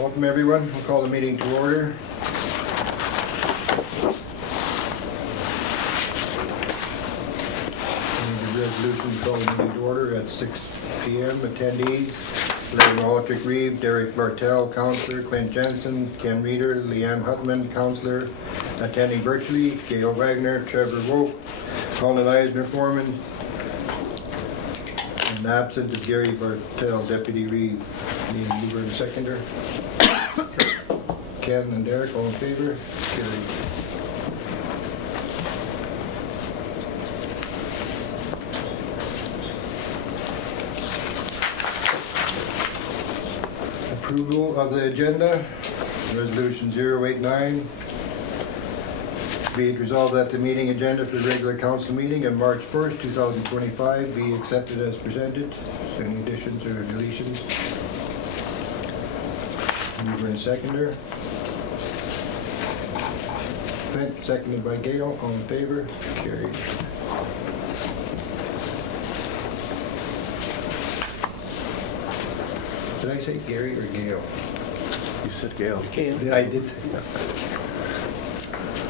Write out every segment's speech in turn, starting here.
Welcome everyone. We'll call the meeting to order. The resolution to call the meeting to order at 6 p.m. Attendees: Larry Mahaldrick Reeve, Derek Bartel, Councillor, Clint Jensen, Ken Reeder, Leanne Hutman, Councillor. Attending virtually: Gail Wagner, Trevor Wolf, Colin Eisner, Foreman. And absent is Gary Bartel, Deputy Reeve. Need a mover and seconder. Ken and Derek, all in favor? Carried. Approval of the agenda. Resolution 089. Be it resolved that the meeting agenda for the regular council meeting of March 1st, 2025 be accepted as presented. Any additions or deletions? Mover and seconder. Clint, seconded by Gail. All in favor? Carried. Did I say Gary or Gail? You said Gail. Gail. Yeah, I did say that.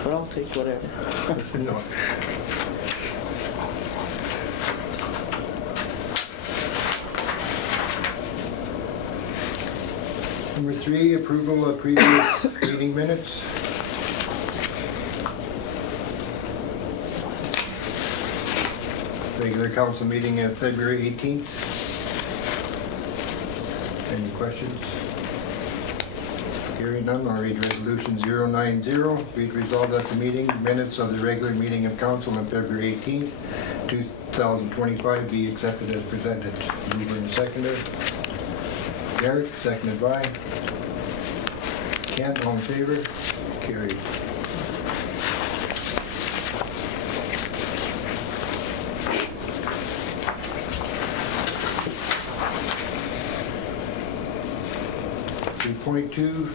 But I'll take whatever. No. Number 3, approval of previous meeting minutes. Regular council meeting of February 18th. Any questions? Hearing none, I'll read resolution 090. Be it resolved that the meeting minutes of the regular meeting of council on February 18th, 2025 be accepted as presented. Mover and seconder. Derek, seconded by Ken, all in favor? Carried. Point 2,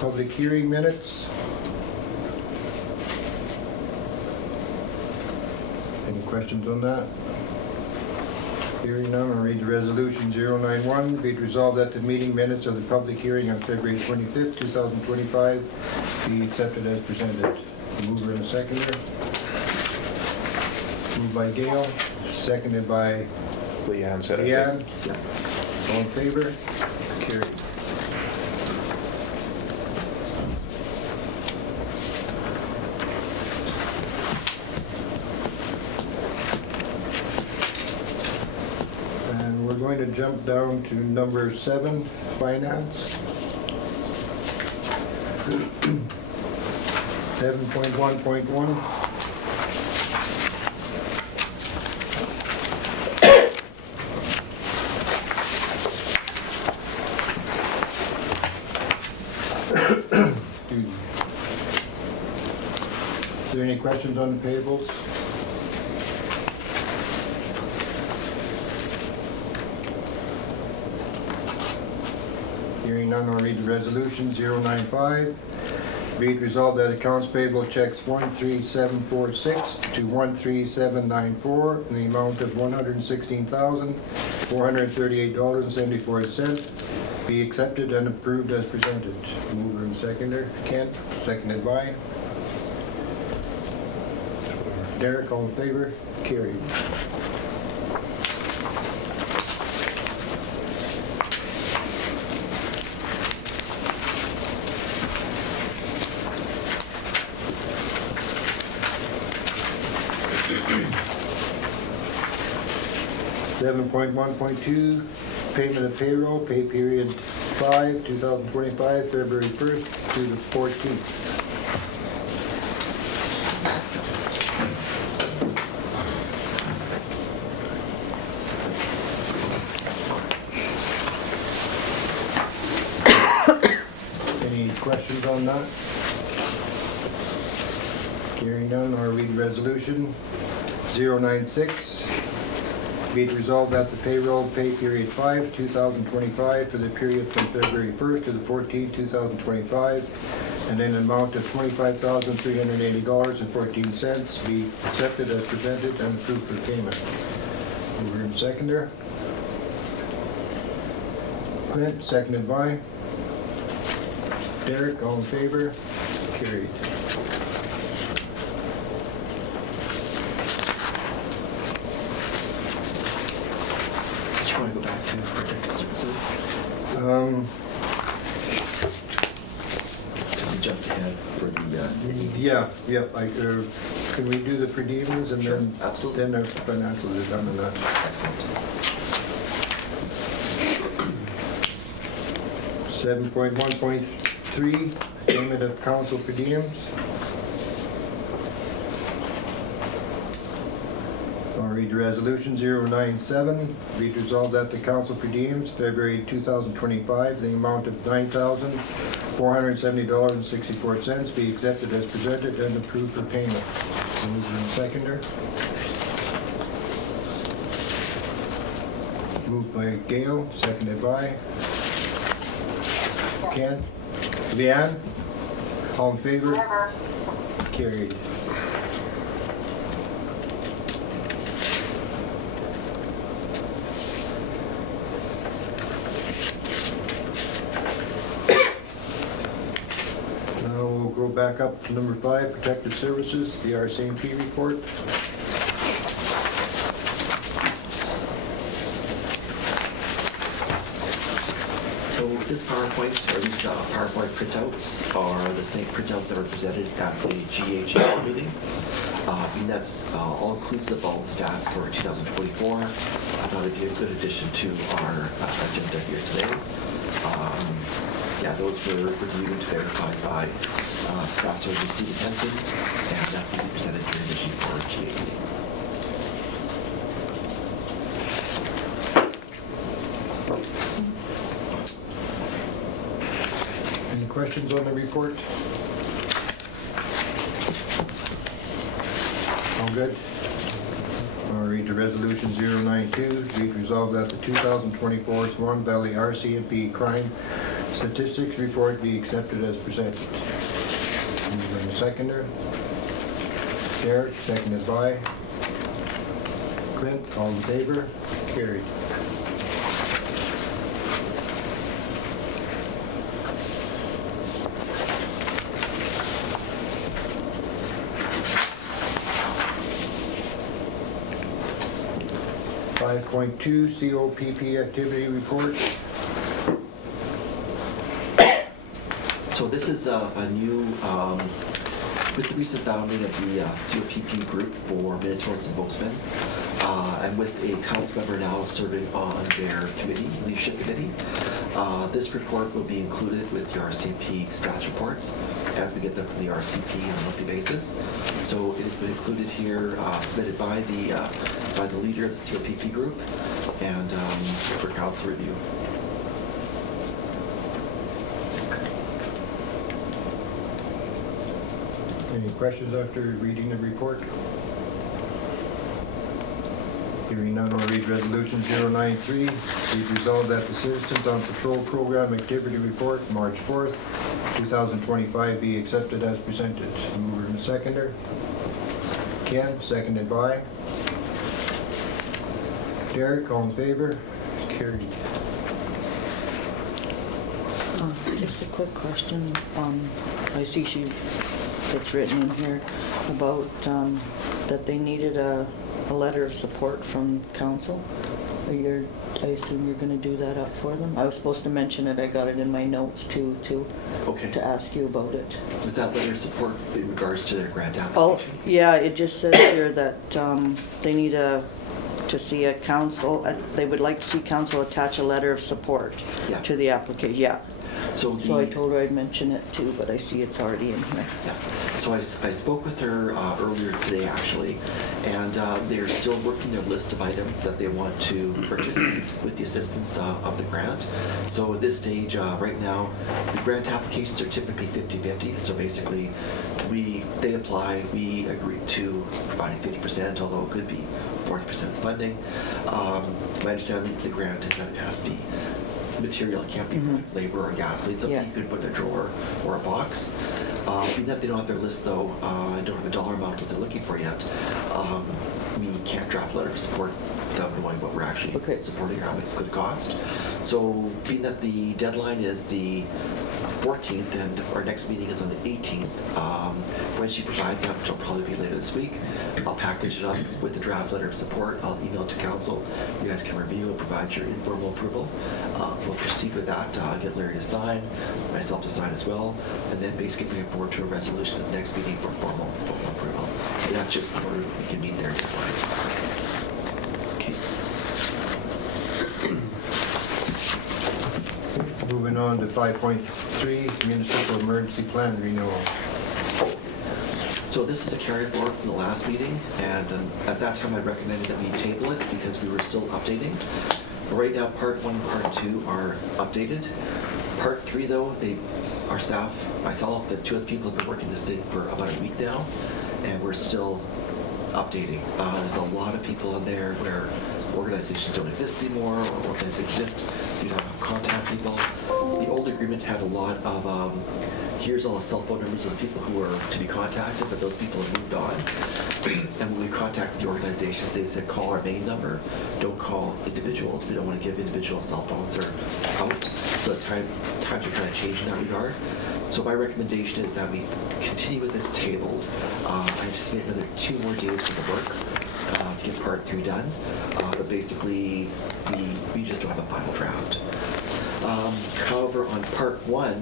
public hearing minutes. Any questions on that? Hearing none, I'll read the resolution 091. Be it resolved that the meeting minutes of the public hearing on February 25th, 2025 be accepted as presented. Mover and seconder. Moved by Gail, seconded by Leanne said it. Leanne. All in favor? Carried. We're going to jump down to number 7, finance. 7.1.1. Is there any questions on the payables? Hearing none, I'll read the resolution 095. Be it resolved that accounts payable checks 13746 to 13794 in the amount of $116,438.74 be accepted and approved as presented. Mover and seconder. Kent, seconded by Derek, all in favor? Carried. Seven point 1.2, payment of payroll, pay period 5, 2025, February 1st through the 14th. Any questions on that? Hearing none, I'll read resolution 096. Be it resolved that the payroll pay period 5, 2025 for the period from February 1st to the 14th, 2025, and in an amount of $25,380.14 be accepted as presented and approved for payment. Mover and seconder. Clint, seconded by Derek, all in favor? Carried. Do you want to go back to protective services? We jumped ahead for the, Yeah, can we do the per diems and Sure, then? absolutely. Then the financials are done and that. excellent. 7.1.3, payment of council per diems. I'll read the resolution 097. Be it resolved that the council per diems, February 2025, the amount of $9,470.64 be accepted as presented and approved for payment. Mover and seconder. Moved by Gail, seconded by Ken. Leanne? All in favor? Carried. Now we'll go back up to number 5, Protective Services, the RCMP report. So this PowerPoint, or these PowerPoint printouts are the same printouts that were presented at the GHL meeting. And that's all inclusive of all the stats for 2024. I thought it'd be a good addition to our agenda here today. Yeah, those were reviewed and verified by Staff Sergeant Stephen Henson, and that's what we presented here initially for GHL. Any questions on the report? All good? I'll read the resolution 092. Be it resolved that the 2024 Swan Valley RCMP crime statistics report be accepted as presented. Mover and seconder. Derek, seconded by Clint. All in favor? Carried. .2 COPP activity report. So this is a new, with the recent founding of the COPP group for Minitonas-Bowsman, and with a council member now serving on their committee, leadership committee, this report will be included with the RCP stats reports as we get them from the RCP on a monthly basis. So it has been included here, submitted by the leader of the COPP group, and for council review. Any questions after reading the report? Hearing none, I'll read resolution 093. Be it resolved that the Citizens on Patrol Program Activity Report, March 4th, 2025 be accepted as presented. Mover and seconder. Ken, seconded by Derek, all in favor? Carried. Just a quick question. I see it's written in here about that they needed a letter of support from council. I assume you're going to do that up for them? I was supposed to mention it. I got it in my notes too, Okay. to ask you about it. Was that letter of support in regards to their grant Oh, application? yeah, it just says here that they need to see a council, they would like to see council attach a letter of support Yeah. to the application, yeah. So So I told her I'd mention it too, but I see it's already in here. Yeah. So I spoke with her earlier today, actually, and they're still working their list of items that they want to purchase with the assistance of the grant. So at this stage, right now, the grant applications are typically 50-50. So basically, they apply, we agree to providing 50%, although it could be 40% of the funding. My understanding of the grant is that it has to be material. It can't be like labor or gasoline, something you could put in a drawer or a box. Being that they don't have their list though, and don't have a dollar amount of what they're looking for yet, we can't draft a letter of support without knowing what we're actually supporting or how much it's going to cost. So being that the deadline is the 14th, and our next meeting is on the 18th. When she provides that, which will probably be later this week, I'll package it up with the draft letter of support. I'll email it to council. You guys can review and provide your informal approval. We'll proceed with that, get Larry to sign, myself to sign as well, and then basically bring it forward to a resolution at the next meeting for formal approval. And that's just in order we can meet their deadline. Okay. Moving on to 5.3, municipal emergency plan renewal. So this is a carry forward from the last meeting, and at that time I recommended that we table it because we were still updating. But right now, part 1 and part 2 are updated. Part 3 though, our staff, myself, the 2 other people have been working this thing for about a week now, and we're still updating. There's a lot of people in there where organizations don't exist anymore, or organizations exist, you don't have contact people. The old agreement had a lot of, here's all the cell phone numbers of the people who are to be contacted, but those people have moved on. And when we contacted the organizations, they said call our main number, don't call individuals. We don't want to give individual cell phones or out. So times are kind of changing in that regard. So my recommendation is that we continue with this table. I anticipate another 2 more days worth of work to get part 3 done. But basically, we just don't have a final draft. However, on part 1,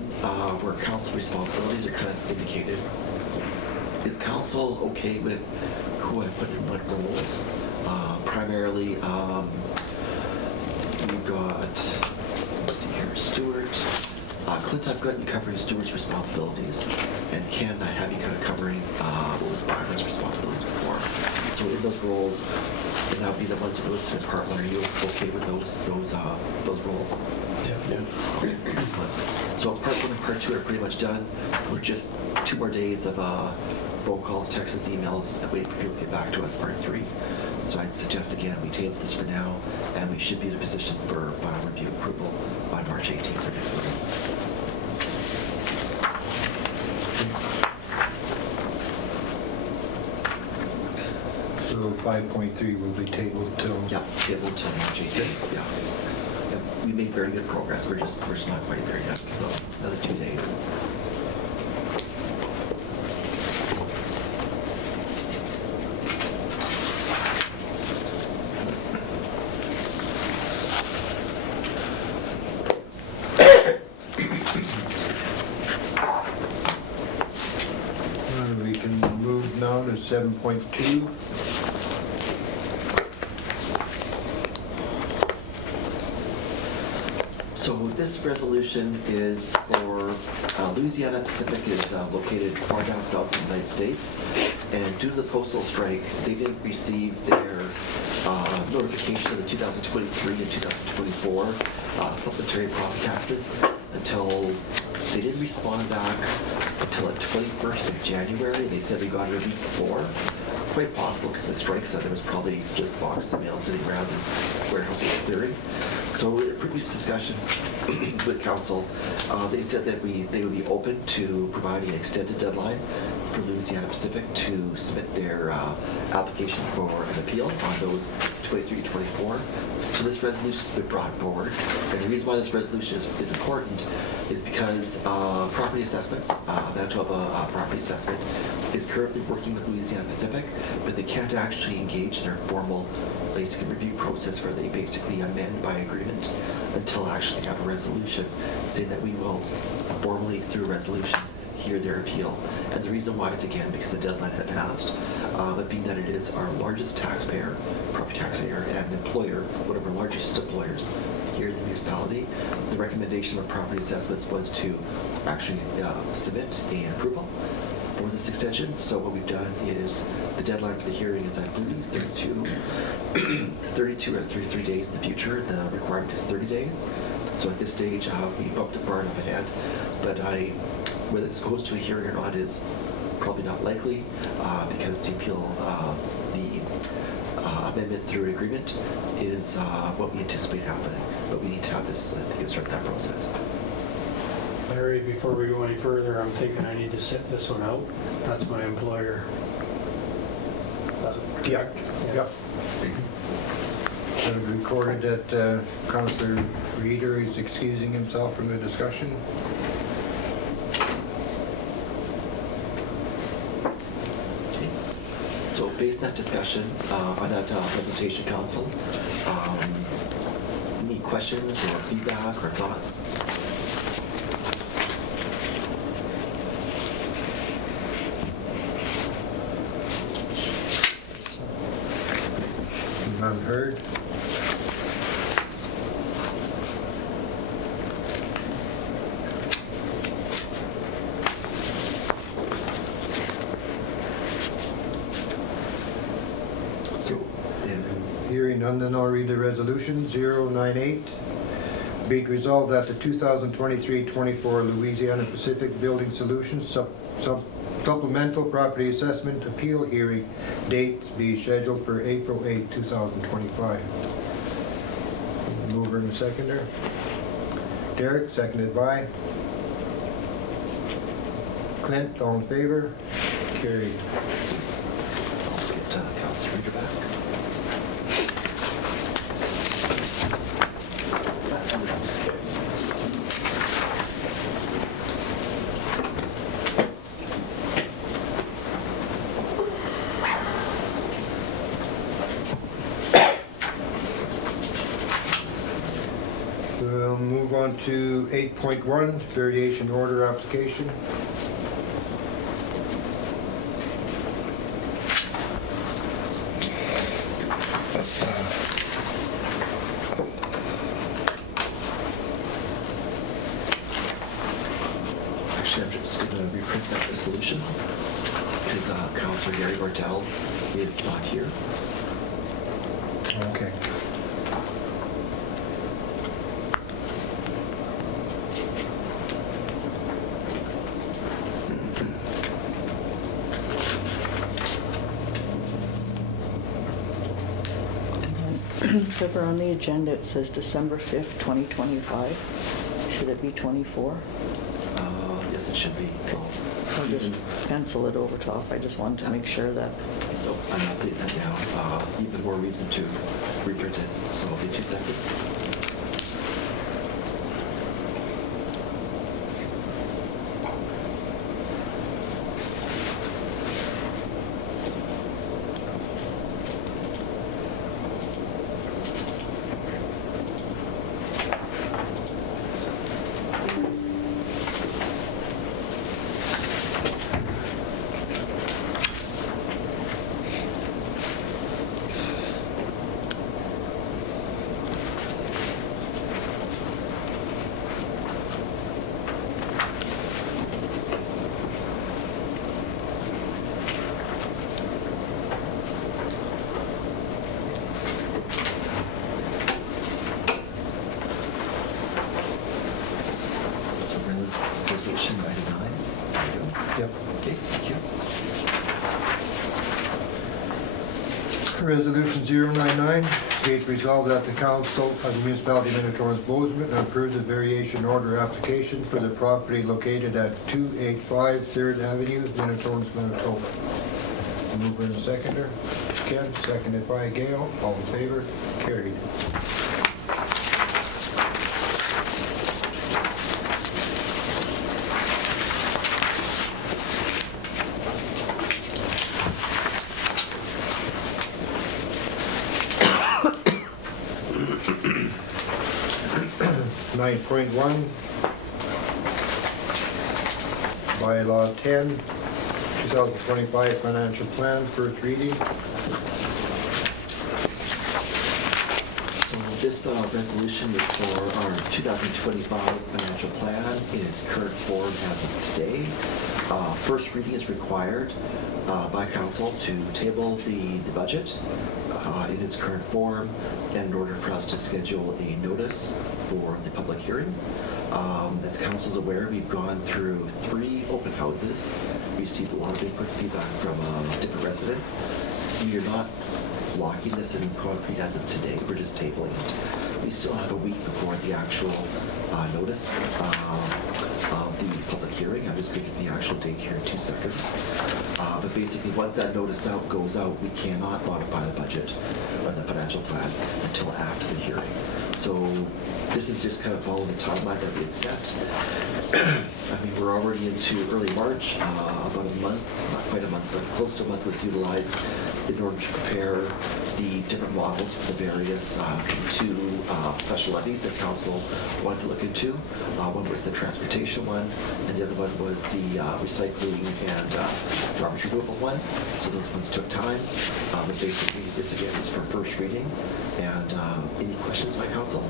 where council responsibilities are kind of indicated, is council okay with who I put in what roles? Primarily, we've got, let's see here, Stuart. Clint, I've got you covering Stuart's responsibilities, and Ken, I have you kind of covering what was Byron's responsibilities before. So in those roles, and that would be the ones that were listed in part 1. Are you okay with those roles? Yeah. Okay, excellent. So part 1 and part 2 are pretty much done. We're just 2 more days of phone calls, texts, emails, and waiting for people to get back to us, part 3. So I'd suggest again we table this for now, and we should be in a position for final review approval by March 18th or next week. So 5.3 will be tabled till... Yeah, table till March 18th, yeah. We made very good progress. We're just not quite there yet. So another 2 days. We can move now to 7.2. So this resolution is for Louisiana Pacific is located far down south in the United States, and due to the postal strike, they didn't receive their notification of the 2023 and 2024 supplementary property taxes until they didn't respond back until the 21st of January. They said they got it a week before. Quite possible because the strike said there was probably just boxes of mail sitting around and warehouses clearing. So in a previous discussion with council, they said that they would be open to providing an extended deadline for Louisiana Pacific to submit their application for an appeal on those 23 and 24. So this resolution has been brought forward. And the reason why this resolution is important is because property assessments, Manitoba Property Assessment, is currently working with Louisiana Pacific, but they can't actually engage in their formal basic review process where they basically amend by agreement until actually have a resolution saying that we will formally, through a resolution, hear their appeal. And the reason why is, again, because the deadline had passed, but being that it is our largest taxpayer, property taxpayer, and employer, one of our largest employers here at the municipality, the recommendation of property assessments was to actually submit an approval for this extension. So what we've done is the deadline for the hearing is, I believe, 32 or 33 days in the future. The requirement is 30 days. So at this stage, we bumped it far enough ahead. But whether this goes to a hearing or not is probably not likely because the appeal, the amendment through an agreement is what we anticipate happening. But we need to have this, to start that process. Larry, before we go any further, I'm thinking I need to sit this one out. That's my employer. Yeah. Recorded that Councillor Reader is excusing himself from the discussion. based on that discussion, on that presentation, council, any questions or feedback or thoughts? None heard. So, then, Hearing none, then I'll read the resolution. 098. Be it resolved that the 2023-24 Louisiana Pacific Building Solutions Supplemental Property Assessment Appeal Hearing date be scheduled for April 8, 2025. Mover and seconder. Derek, seconded by. Clint, all in favor? Carried. let's get Councilor Reader back. We'll move on to 8.1, variation order application. Actually, I'm just going to reprint that resolution because Councilor Gary Bartel is not here. Okay. Trevor, on the agenda, it says December 5th, 2025. Should it be 24? Yes, it should be. I'll just pencil it over top. I just wanted to make sure that. Nope, I'm updating that now. Even more reason to reprint it, so it'll be 2 seconds. So resolution item 9. There you go. Yep. Okay, thank you. Resolution 099, be it resolved that the council of the municipality of Minitonas-Bowsman approve the variation order application for the property located at 285 3rd Avenue, Minitonas, Manitoba. Mover and seconder. Ken, seconded by Gail. All in favor? Carried. Nine point one, bylaw 10, 2025 financial plan, first reading. So this resolution is for our 2025 financial plan in its current form as of today. First reading is required by council to table the budget in its current form in order for us to schedule a notice for the public hearing. As council's aware, we've gone through 3 open houses, received a lot of input feedback from different residents. We are not locking this in concrete as of today, we're just tabling it. We still have a week before the actual notice of the public hearing. I'm just going to get the actual date here in 2 seconds. But basically, once that notice goes out, we cannot modify the budget or the financial plan until after the hearing. So this is just kind of following the timeline that we had set. I mean, we're already into early March, about a month, not quite a month, but close to a month was utilized in order to prepare the different models for the various two special levies that council wanted to look into. One was the transportation one, and the other one was the recycling and garbage removal one. So those ones took time. But basically, this again is for first reading. And any questions by council?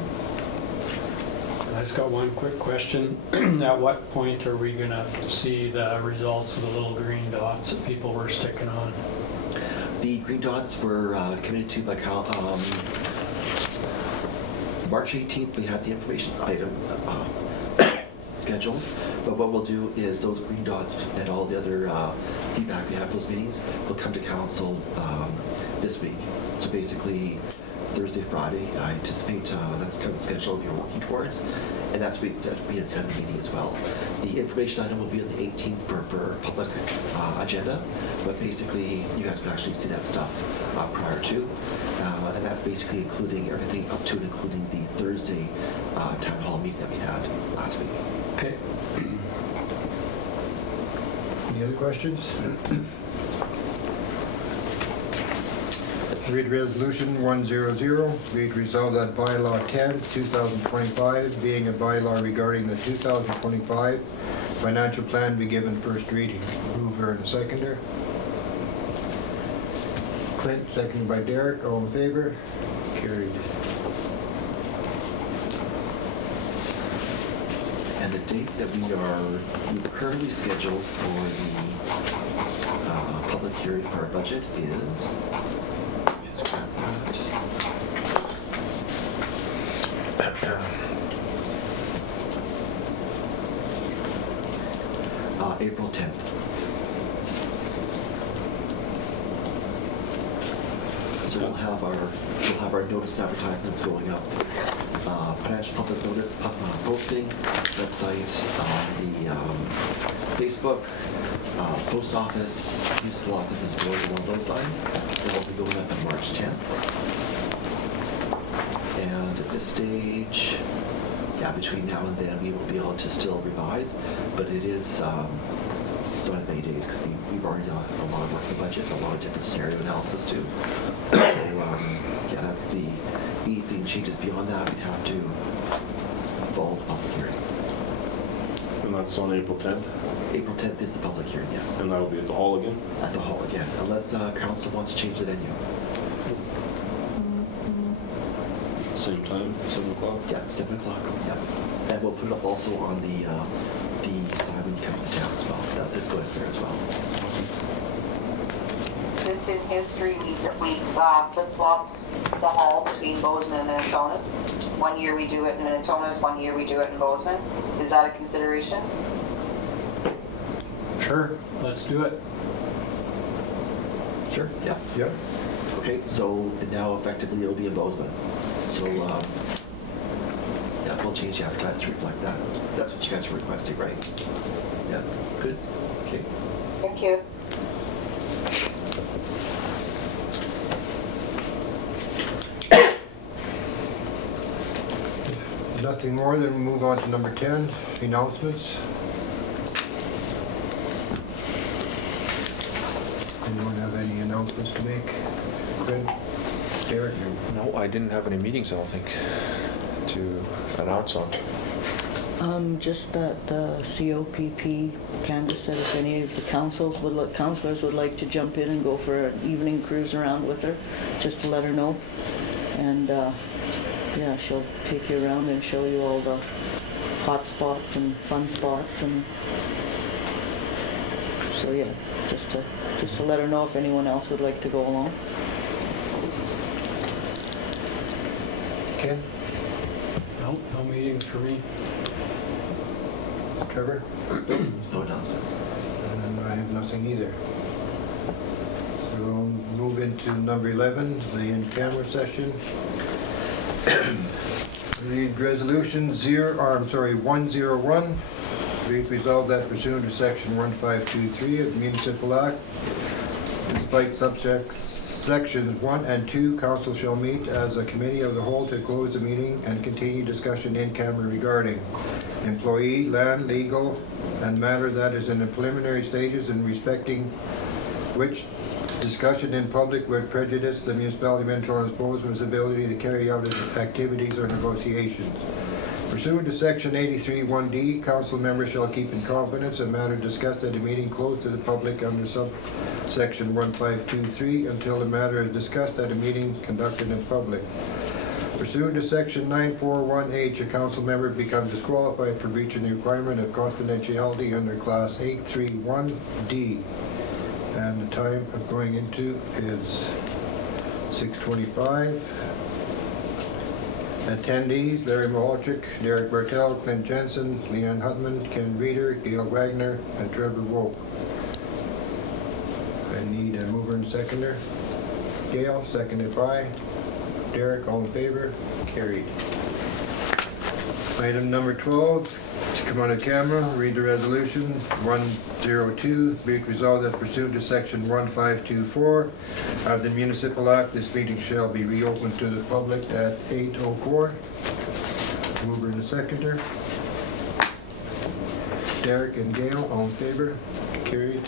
I just got one quick question. At what point are we gonna see the results of the little green dots that people were sticking on? The green dots were committed to by March 18th. We had the information item scheduled, but what we'll do is those green dots and all the other feedback we have at those meetings will come to council this week. So basically, Thursday, Friday, I anticipate that's kind of the schedule we're working towards, and that's what we had set the meeting as well. The information item will be on the 18th for public agenda, but basically you guys can actually see that stuff prior to, and that's basically including everything up to and including the Thursday town hall meeting that we had last week. Okay. Any other questions? Read resolution 100, be it resolved that bylaw 10, 2025, being a bylaw regarding the 2025 financial plan, be given first reading. Mover and seconder. Clint, seconded by Derek. All in favor? Carried. And the date that we've currently scheduled for the public hearing for our budget is April 10th. So we'll have our notice advertisements going up, financial public notice posting, website, the Facebook, post office, municipal offices, doors along those lines. They'll be going up on March 10th. And at this stage, yeah, between now and then, we will be able to still revise, but it is, it's not as many days because we've already done a lot of work in the budget, a lot of different scenario analysis too. So, yeah, that's the, anything changes beyond that, we'd have to follow the public hearing. And that's on April 10th? April 10th is the public hearing, yes. And that'll be at the hall again? At the hall again, unless council wants to change the venue. Same time, 7 o'clock? Yeah, 7 o'clock, yeah. And we'll put it up also on the sign when you come to town as well. It's going up there as well. Just in history, we flip-flopped the hall between Bowsman and Minitonas. 1 year we do it in Minitonas, 1 year we do it in Bowsman. Is that a consideration? Sure, let's do it. Sure, yeah. Yep. Okay, so now effectively it'll be in Bozeman. So, yeah, we'll change the advertise to reflect that. That's what you guys are requesting, right? Yeah, good, okay. Thank you. Nothing more, then move on to number 10, announcements. Anyone have any announcements to make? Good. Derek? No, I didn't have any meetings, I don't think, to announce on. Just that the COPP, Candace said if any of the councilors would like to jump in and go for an evening cruise around with her, just to let her know. And yeah, she'll take you around and show you all the hot spots and fun spots, and so yeah, just to let her know if anyone else would like to go along. Ken? No meetings for me. Trevor? No announcements. And I have nothing either. So we'll move into number 11, the in-camera session. Read resolution 101. Be it resolved that pursuant to section 1523 of the Municipal Act, despite Sections 1 and 2, council shall meet as a committee of the whole to close the meeting and continue discussion in camera regarding employee, land, legal, and matter that is in the preliminary stages and respecting which discussion in public would prejudice the municipality of Minitonas-Bowsman's ability to carry out its activities or negotiations. Pursuant to section 83(1)D, council members shall keep in confidence a matter discussed at a meeting closed to the public under subsection 1523 until the matter is discussed at a meeting conducted in public. Pursuant to section 941H, a council member becomes disqualified for breaching the requirement of confidentiality under class 831D. And the time of going into is 6:25. Attendees, Larry Mahalchik, Derek Bartel, Clint Jensen, Leanne Hutman, Ken Reeder, Gail Wagner, and Trevor Wolf. I need a mover and seconder. Gail, seconded by Derek, all in favor? Carried. Item number 12, to come on the camera, read the resolution. 102, be it resolved that pursuant to section 1524 of the Municipal Act, this meeting shall be reopened to the public at 8:04. Mover and seconder. Derek and Gail, all in favor? Carried.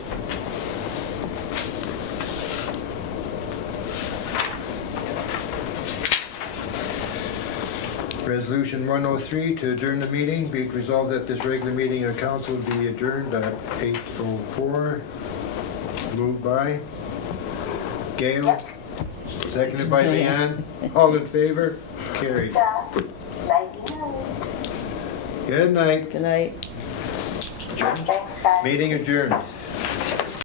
Resolution 103 to adjourn the meeting. Be it resolved that this regular meeting of council be adjourned at 8:04. Moved by Gail, seconded by Leanne. All in favor? Carried. Good night. Good night. Adjourned. Thanks, guys. Meeting adjourned.